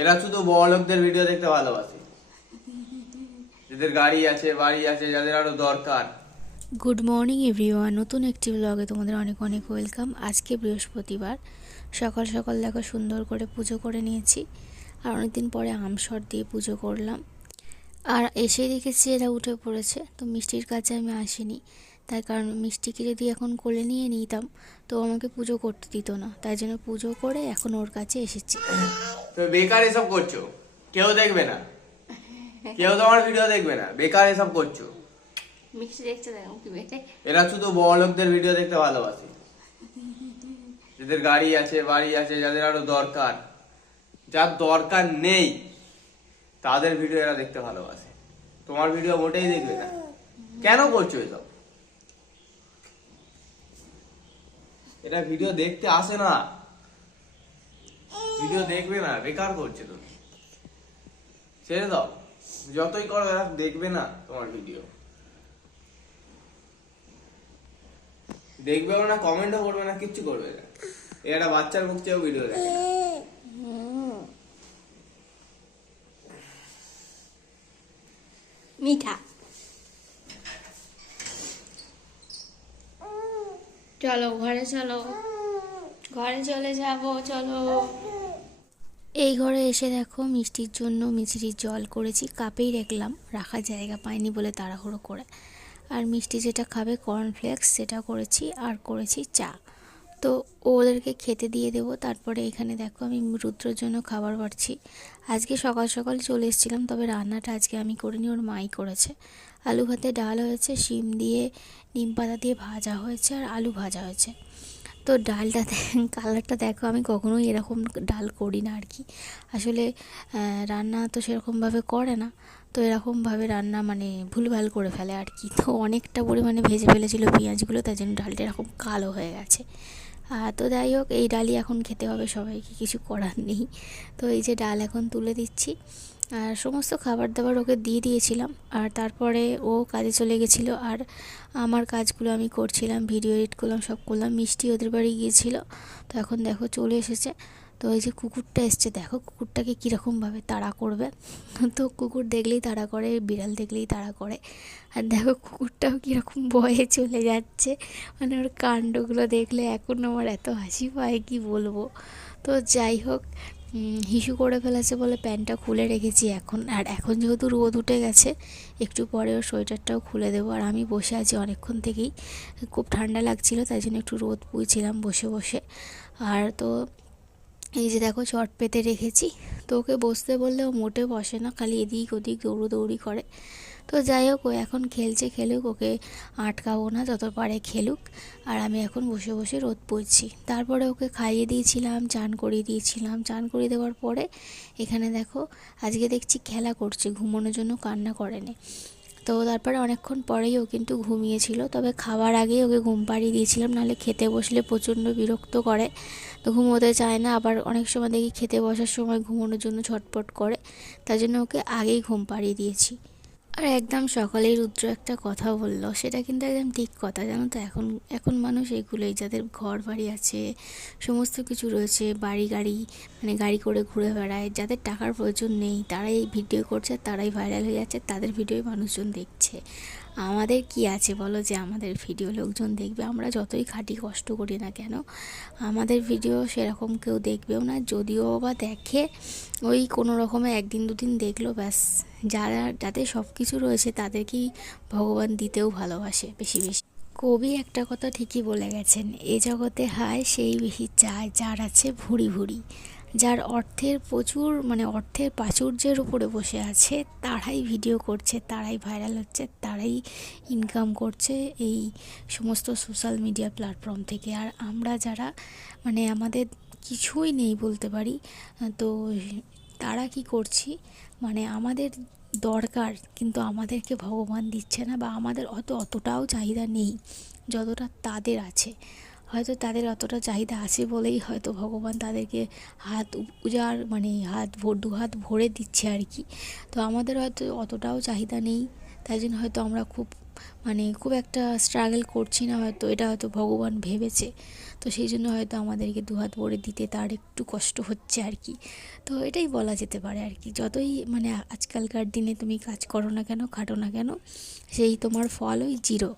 এরা শুধু বড়লোকদের ভিডিও দেখতে ভালোবাসে, যাদের গাড়ি আছে, বাড়ি আছে, যাদের আরো দরকার। গুড মর্নিং এভরিওয়ান, নতুন একটি ব্লগে তোমাদের অনেক অনেক ওয়েলকাম। আজকে বৃহস্পতিবার, সকাল সকাল দেখো সুন্দর করে পুজো করে নিয়েছি। আর অনেকদিন পরে আমসর দিয়ে পুজো করলাম। আর এসে দেখেছি এরা উঠে পড়েছে। তো মিষ্টির কাছে আমি আসিনি, তাই কারণ মিষ্টিকে যদি এখন কোলে নিয়ে নিতাম তো আমাকে পুজো করতে দিত না, তাই জন্য পুজো করে এখন ওর কাছে এসেছি। তো বেকার এসব করছো, কেউ দেখবে না, কেউ তোমার ভিডিও দেখবে না, বেকার এসব করছো। মিষ্টি দেখছে দেখো কি বেটে। এরা শুধু বড়লোকদের ভিডিও দেখতে ভালোবাসে, যাদের গাড়ি আছে, বাড়ি আছে, যাদের আরো দরকার। যার দরকার নেই তাদের ভিডিও এরা দেখতে ভালোবাসে, তোমার ভিডিও মোটেই দেখবে না। কেন করছো এসব? এটা ভিডিও দেখতে আসে না, ভিডিও দেখবে না, বেকার করছে। তুমি ছেড়ে দাও, যতই করো এরা দেখবে না তোমার ভিডিও। দেখবেও না, কমেন্টও করবে না, কিচ্ছু করবে না। এটা বাচ্চার মুখ চেয়েও ভিডিও দেখে না। মিঠা, চলো ঘরে, চলো ঘরে চলে যাব, চলো। এই ঘরে এসে দেখো মিষ্টির জন্য মিষ্টির জল করেছি, কাপেই রাখলাম, রাখার জায়গা পাইনি বলে তাড়াহুড়ো করে। আর মিষ্টি যেটা খাবে কর্নফ্লেক্স সেটা করেছি, আর করেছি চা। তো ওদেরকে খেতে দিয়ে দেবো। তারপরে এখানে দেখো আমি রুদ্রর জন্য খাবার বাড়ছি। আজকে সকাল সকাল চলে এসেছিলাম, তবে রান্নাটা আজকে আমি করিনি, ওর মাই করেছে। আলু ভাতে ডাল হয়েছে, শিম দিয়ে নিম পাতা দিয়ে ভাজা হয়েছে, আর আলু ভাজা হয়েছে। তো ডালটাতে কালারটা দেখো, আমি কখনোই এরকম ডাল করি না আর কি। আসলে রান্না তো সেরকমভাবে করে না, তো এরকমভাবে রান্না মানে ভুলভাল করে ফেলে আর কি। তো অনেকটা পরিমাণে ভেজে ফেলেছিল পেঁয়াজগুলো, তাই জন্য ডালটা এরকম কালো হয়ে গেছে। তো যাই হোক, এই ডালই এখন খেতে হবে সবাইকে, কিছু করার নেই। তো এই যে ডাল এখন তুলে দিচ্ছি, আর সমস্ত খাবার দাবার ওকে দিয়ে দিয়েছিলাম। আর তারপরে ও কাজে চলে গেছিলো, আর আমার কাজগুলো আমি করছিলাম, ভিডিও এডিট করলাম, সব করলাম। মিষ্টি ওদের বাড়ি গিয়েছিল, তো এখন দেখো চলে এসেছে। তো এই যে কুকুরটা এসছে, দেখো কুকুরটাকে কীরকমভাবে তাড়া করবে। তো কুকুর দেখলেই তাড়া করে, বিড়াল দেখলেই তাড়া করে। আর দেখো কুকুরটাও কীরকম ভয়ে চলে যাচ্ছে, মানে ওর কাণ্ডগুলো দেখলে এখন আমার এত হাসি পায় কি বলবো। তো যাই হোক, হিসু করে ফেলেছে বলে প্যান্টটা খুলে রেখেছি এখন। আর এখন যেহেতু রোদ উঠে গেছে, একটু পরে ওর সোয়েটারটাও খুলে দেবো। আর আমি বসে আছি অনেকক্ষণ থেকেই, খুব ঠান্ডা লাগছিলো, তাই জন্য একটু রোদ পুইছিলাম বসে বসে। আর তো এই যে দেখো চট পেতে রেখেছি। তো ওকে বসতে বললে ও মোটে বসে না, খালি এদিক ওদিক দৌড়োদৌড়ি করে। তো যাই হোক, ও এখন খেলছে, খেলুক, ওকে আটকাবো না, যত পারে খেলুক। আর আমি এখন বসে বসে রোদ পুড়ছি। তারপরে ওকে খাইয়ে দিয়েছিলাম, চান করিয়ে দিয়েছিলাম। চান করিয়ে দেওয়ার পরে এখানে দেখো আজকে দেখছি খেলা করছে, ঘুমানোর জন্য কান্না করেনি। তো তারপরে অনেকক্ষণ পরেই ও কিন্তু ঘুমিয়েছিল, তবে খাওয়ার আগেই ওকে ঘুম পাড়িয়ে দিয়েছিলাম, নাহলে খেতে বসলে প্রচণ্ড বিরক্ত করে, তো ঘুমোতে চায় না। আবার অনেক সময় দেখি খেতে বসার সময় ঘুমানোর জন্য ছটপট করে, তাই জন্য ওকে আগেই ঘুম পাড়িয়ে দিয়েছি। আর একদম সকালেই রুদ্র একটা কথা বলল, সেটা কিন্তু একদম ঠিক কথা, জানো তো। এখন এখন মানুষ এগুলোই, যাদের ঘর বাড়ি আছে, সমস্ত কিছু রয়েছে, বাড়ি গাড়ি, মানে গাড়ি করে ঘুরে বেড়ায়, যাদের টাকার প্রয়োজন নেই, তারাই ভিডিও করছে, তারাই ভাইরাল হয়ে যাচ্ছে, তাদের ভিডিওই মানুষজন দেখছে। আমাদের কি আছে বলো যে আমাদের ভিডিও লোকজন দেখবে? আমরা যতই খাটি কষ্ট করি না কেন, আমাদের ভিডিও সেরকম কেউ দেখবেও না। যদিও বা দেখে, ওই কোনো রকমে একদিন দুদিন দেখলো ব্যাস। যাদের সব কিছু রয়েছে তাদেরকেই ভগবান দিতেও ভালোবাসে বেশি বেশি। কবি একটা কথা ঠিকই বলে গেছেন, এ জগতে হায় সেই বেশি চায় যার আছে ভুরি ভুরি। যার অর্থের প্রচুর, মানে অর্থের প্রাচুর্যের উপরে বসে আছে, তারাই ভিডিও করছে, তারাই ভাইরাল হচ্ছে, তারাই ইনকাম করছে এই সমস্ত সোশ্যাল মিডিয়া প্ল্যাটফর্ম থেকে। আর আমরা যারা, মানে আমাদের কিছুই নেই বলতে পারি, তো তারা কি করছি, মানে আমাদের দরকার কিন্তু আমাদেরকে ভগবান দিচ্ছে না, বা আমাদের অতটাও চাহিদা নেই যতটা তাদের আছে। হয়তো তাদের অতটা চাহিদা আছে বলেই হয়তো ভগবান তাদেরকে হাত উজাড়, মানে দু হাত ভরে দিচ্ছে আর কি। তো আমাদের হয়তো অতটাও চাহিদা নেই, তাই জন্য হয়তো আমরা খুব মানে খুব একটা স্ট্রাগল করছি না, হয়তো এটা হয়তো ভগবান ভেবেছে, তো সেই জন্য হয়তো আমাদেরকে দুহাত ভরে দিতে তার একটু কষ্ট হচ্ছে আর কি। তো এটাই বলা যেতে পারে আর কি। যতই মানে আজকালকার দিনে তুমি কাজ করো না কেন, খাটো না কেন, সেই তোমার ফল ওই zero.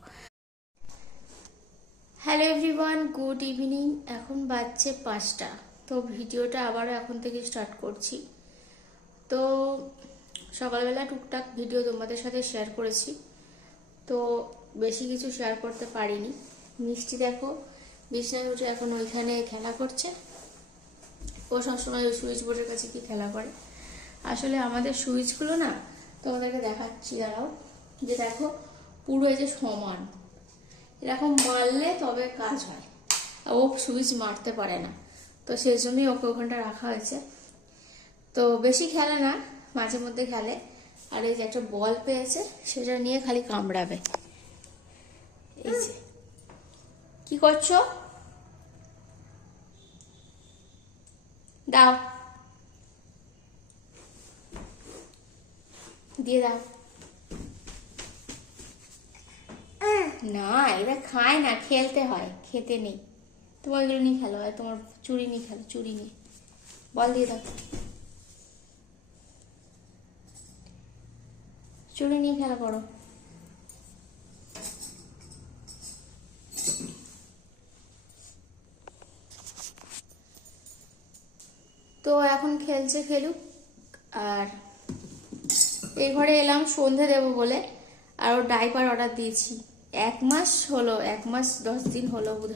Hello everyone, good evening. এখন বাজছে 5টা। তো ভিডিওটা আবারও এখন থেকে স্টার্ট করছি। তো সকালবেলা টুকটাক ভিডিও তোমাদের সাথে শেয়ার করেছি, তো বেশি কিছু শেয়ার করতে পারিনি। মিষ্টি দেখো বিছনায় উঠে এখন ওইখানে খেলা করছে। ও সবসময় ওই সুইচ বোর্ডের কাছে কি খেলা করে। আসলে আমাদের সুইচগুলো না, তোমাদেরকে দেখাচ্ছি দাঁড়াও, যে দেখো পুরো এই যে সমান, এরকম মারলে তবে কাজ হয়। ও সুইচ মারতে পারে না, তো সেই জন্যই ওকে ওখানটা রাখা হয়েছে। তো বেশি খেলে না, মাঝে মধ্যে খেলে। আর এই যে একটা বল পেয়েছে, সেটা নিয়ে খালি কামড়াবে। এই যে কি করছো, দাও, দিয়ে দাও। না, এরা খায় না, খেলতে হয়, খেতে নেই। তোমার এগুলো নিয়ে খেলো, আর তোমার চুড়ি নিয়ে খেলো, চুড়ি নিয়ে। বল দিয়ে দাও, চুড়ি নিয়ে খেলা করো। তো এখন খেলছে, খেলুক। আর এই ঘরে এলাম সন্ধে দেবো বলে, আর ওর ডাইপার অর্ডার দিয়েছি। 1 মাস হলো, 1 মাস 10 দিন হলো বোধ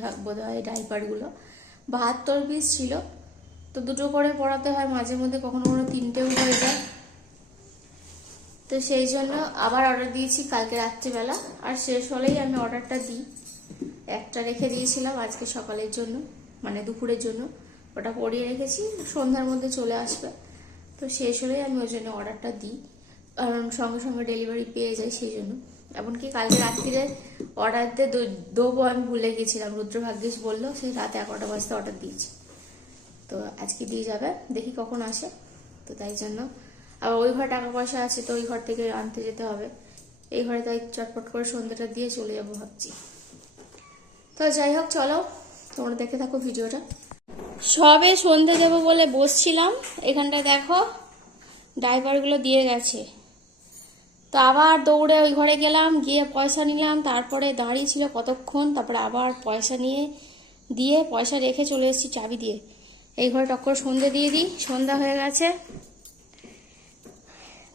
হয়। ডাইপারগুলো 72 পিস ছিল, তো 2টো করে পড়াতে হয় মাঝে মধ্যে, কখনো কখনো 3টেও হয়ে যায়। তো সেই জন্য আবার অর্ডার দিয়েছি কালকে রাত্রিবেলা, আর শেষ হলেই আমি অর্ডারটা দিই। একটা রেখে দিয়েছিলাম আজকে সকালের জন্য, মানে দুপুরের জন্য, ওটা পরিয়ে রেখেছি, সন্ধ্যার মধ্যে চলে আসবে। তো শেষ হলেই আমি ওই জন্য অর্ডারটা দিই, কারণ সঙ্গে সঙ্গে ডেলিভারি পেয়ে যাই সেই জন্য। এমনকি কালকে রাত্রিরে অর্ডার দিয়ে দেবো আমি ভুলে গেছিলাম, রুদ্র ভাগ্যিস বললো, সেই রাত 11টা বাজতে অর্ডার দিয়েছি। তো আজকে দিয়ে যাবে, দেখি কখন আসে। তো তাই জন্য আবার ওই ঘরে টাকা পয়সা আছে, তো ওই ঘর থেকে আনতে যেতে হবে। এই ঘরে তাই চটপট করে সন্ধ্যাটা দিয়ে চলে যাবো ভাবছি। তো যাই হোক, চলো তোমরা দেখে থাকো ভিডিওটা। সবে সন্ধে দেবো বলে বসছিলাম, এখানটায় দেখো ড্রাইভারগুলো দিয়ে গেছে। তো আবার দৌড়ে ওই ঘরে গেলাম, গিয়ে পয়সা নিলাম, তারপরে দাঁড়িয়ে ছিল কতক্ষণ, তারপরে আবার পয়সা দিয়ে পয়সা রেখে চলে এসেছি চাবি দিয়ে। এই ঘরে টক্কর সন্ধে দিয়ে দিই, সন্ধ্যা হয়ে গেছে।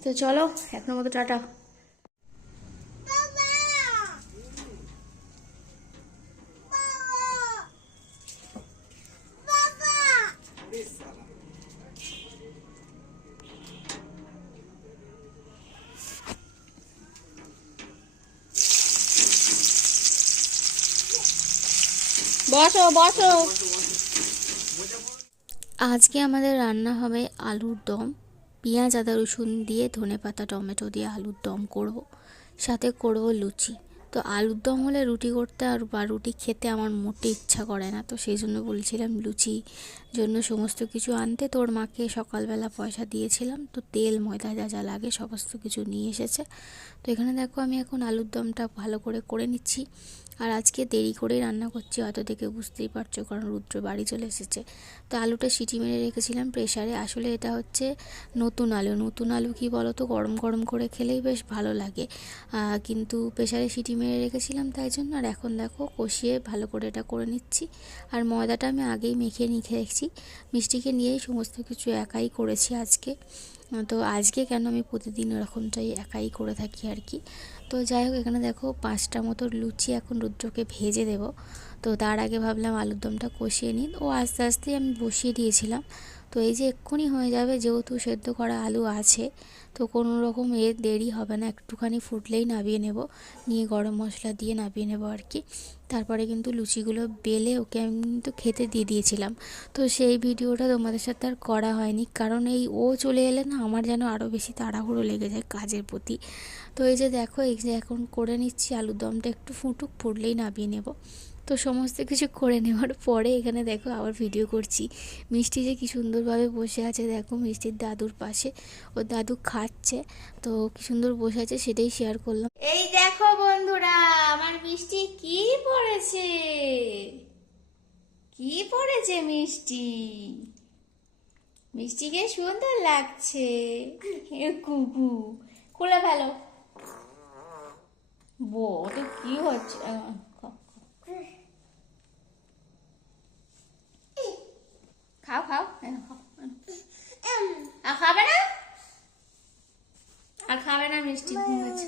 তো চলো এখনো মতো টাটা। বসো বসো। আজকে আমাদের রান্না হবে আলুর দম, পেঁয়াজ আদা রসুন দিয়ে, ধনেপাতা টমেটো দিয়ে আলুর দম করব, সাথে করব লুচি। তো আলুর দম হলে রুটি করতে আর বা রুটি খেতে আমার মোটে ইচ্ছা করে না, তো সেই জন্য বলছিলাম লুচি জন্য সমস্ত কিছু আনতে। তোর মাকে সকালবেলা পয়সা দিয়েছিলাম, তো তেল ময়দা যা যা লাগে সমস্ত কিছু নিয়ে এসেছে। তো এখানে দেখো আমি এখন আলুর দমটা ভালো করে নিচ্ছি। আর আজকে দেরি করে রান্না করছি, হয়তো দেখে বুঝতেই পারছো, কারণ রুদ্র বাড়ি চলে এসেছে। তো আলুটা সিটি মেরে রেখেছিলাম প্রেসারে। আসলে এটা হচ্ছে নতুন আলু কি বলো তো, গরম গরম করে খেলেই বেশ ভালো লাগে, কিন্তু প্রেসারে সিটি মেরে রেখেছিলাম তাই জন্য। আর এখন দেখো কষিয়ে ভালো করে এটা করে নিচ্ছি। আর ময়দাটা আমি আগেই মেখে রেখেছি, মিষ্টিকে নিয়েই সমস্ত কিছু একাই করেছি আজকে। তো আজকে কেন, আমি প্রতিদিন এরকমটাই একাই করে থাকি আর কি। তো যাই হোক, এখানে দেখো 5টা মতো লুচি এখন রুদ্রকে ভেজে দেব। তো তার আগে ভাবলাম আলুর দমটা কষিয়ে নিই, ও আস্তে আস্তেই আমি বসিয়ে দিয়েছিলাম। তো এই যে এক্ষুনি হয়ে যাবে, যেহেতু সেদ্ধ করা আলু আছে, তো কোনো রকম দেরি হবে না, একটুখানি ফুটলেই নামিয়ে নেব, নিয়ে গরম মশলা দিয়ে নামিয়ে নেব আর কি। তারপরে কিন্তু লুচিগুলো বেলে ওকে আমি কিন্তু খেতে দিয়ে দিয়েছিলাম। তো সেই ভিডিওটা তোমাদের সাথে আর করা হয়নি, কারণ এই ও চলে এলে না আমার যেন আরও বেশি তাড়াহুড়ো লেগে যায় কাজের প্রতি। তো এই যে দেখো, এই যে এখন করে নিচ্ছি, আলুর দমটা একটু ফুটলেই নামিয়ে নেব। তো তো সমস্ত কিছু করে নেওয়ার পরে এখানে দেখো আবার ভিডিও করছি। মিষ্টি যে কি সুন্দরভাবে বসে আছে দেখো মিষ্টির দাদুর পাশে, ওর দাদু খাচ্ছে, তো কি সুন্দর বসে আছে সেটাই শেয়ার করলাম। এই দেখো বন্ধুরা আমার মিষ্টি কি পড়েছে, কি পড়েছে মিষ্টি, মিষ্টিকে সুন্দর লাগছে। কুকু খুলে ফেলো, বো তো কি হচ্ছে, খাও খাও, আর খাবে না, আর খাবে না মিষ্টি, ঘুমাচ্ছে।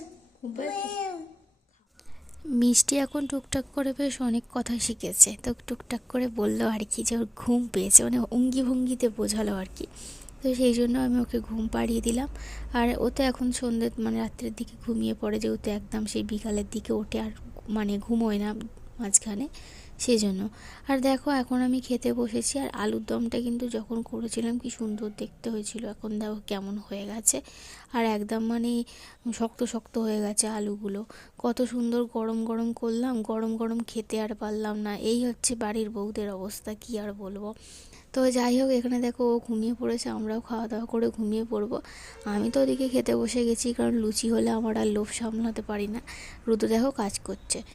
মিষ্টি এখন টুকটাক করে বেশ অনেক কথা শিখেছে, তো টুকটাক করে বললো আর কি যে ওর ঘুম পেয়েছে, মানে অঙ্গি ভঙ্গিতে বোঝালো আর কি। তো সেই জন্য আমি ওকে ঘুম পাড়িয়ে দিলাম। আর ও তো এখন সন্ধ্যে মানে রাত্রের দিকে ঘুমিয়ে পড়ে, যেহেতু একদম সেই বিকালের দিকে ওঠে আর মানে ঘুমোয় না মাঝখানে, সেই জন্য। আর দেখো এখন আমি খেতে বসেছি, আর আলুর দমটা কিন্তু যখন করেছিলাম কি সুন্দর দেখতে হয়েছিল, এখন দেখো কেমন হয়ে গেছে, আর একদম মানে শক্ত শক্ত হয়ে গেছে আলুগুলো। কত সুন্দর গরম গরম করলাম, গরম গরম খেতে আর পারলাম না। এই হচ্ছে বাড়ির বউদের অবস্থা, কি আর বলবো। তো যাই হোক এখানে দেখো ও ঘুমিয়ে পড়েছে, আমরাও খাওয়া দাওয়া করে ঘুমিয়ে পড়বো। আমি তো ওদিকে খেতে বসে গেছি, কারণ লুচি হলে আমার আর লোভ সামলাতে পারি না। রুদু দেখো কাজ করছে।